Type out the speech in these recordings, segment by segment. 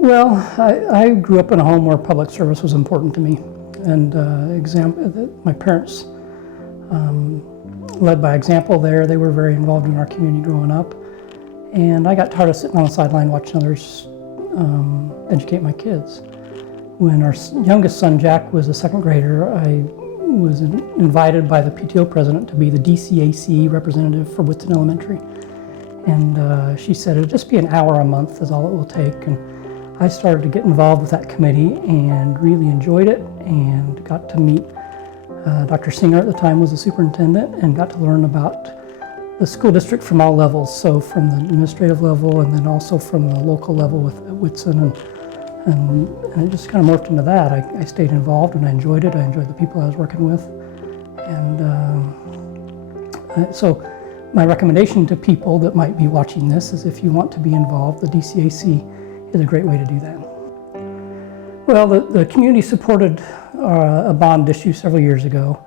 Well, I grew up in a home where public service was important to me, and my parents led by example there. They were very involved in our community growing up, and I got tired of sitting on the sideline watching others educate my kids. When our youngest son, Jack, was a second grader, I was invited by the PTO president to be the DCAC representative for Whitson Elementary. And she said it'll just be an hour a month is all it will take. And I started to get involved with that committee and really enjoyed it, and got to meet Dr. Singer at the time was the superintendent, and got to learn about the school district from all levels. So from the administrative level, and then also from the local level with Whitson, and it just kind of morphed into that. I stayed involved and I enjoyed it. I enjoyed the people I was working with. And so my recommendation to people that might be watching this is, if you want to be involved, the DCAC is a great way to do that. Well, the community supported a bond issue several years ago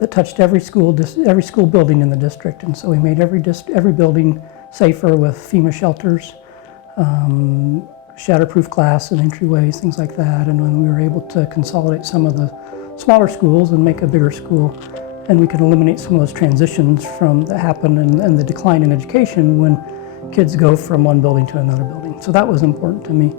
that touched every school building in the district, and so we made every building safer with FEMA shelters, shatterproof glass and entryways, things like that. And when we were able to consolidate some of the smaller schools and make a bigger school, and we could eliminate some of those transitions that happen and the decline in education when kids go from one building to another building. So that was important to me.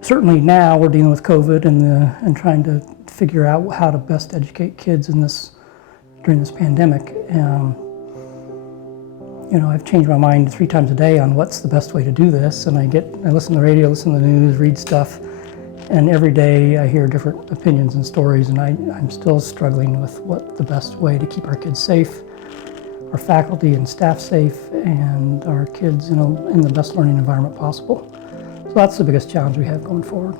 Certainly now we're dealing with COVID and trying to figure out how to best educate kids during this pandemic. I've changed my mind 3 times a day on what's the best way to do this, and I listen to the radio, listen to the news, read stuff, and every day I hear different opinions and stories, and I'm still struggling with what the best way to keep our kids safe, our faculty and staff safe, and our kids in the best learning environment possible. So that's the biggest challenge we have going forward.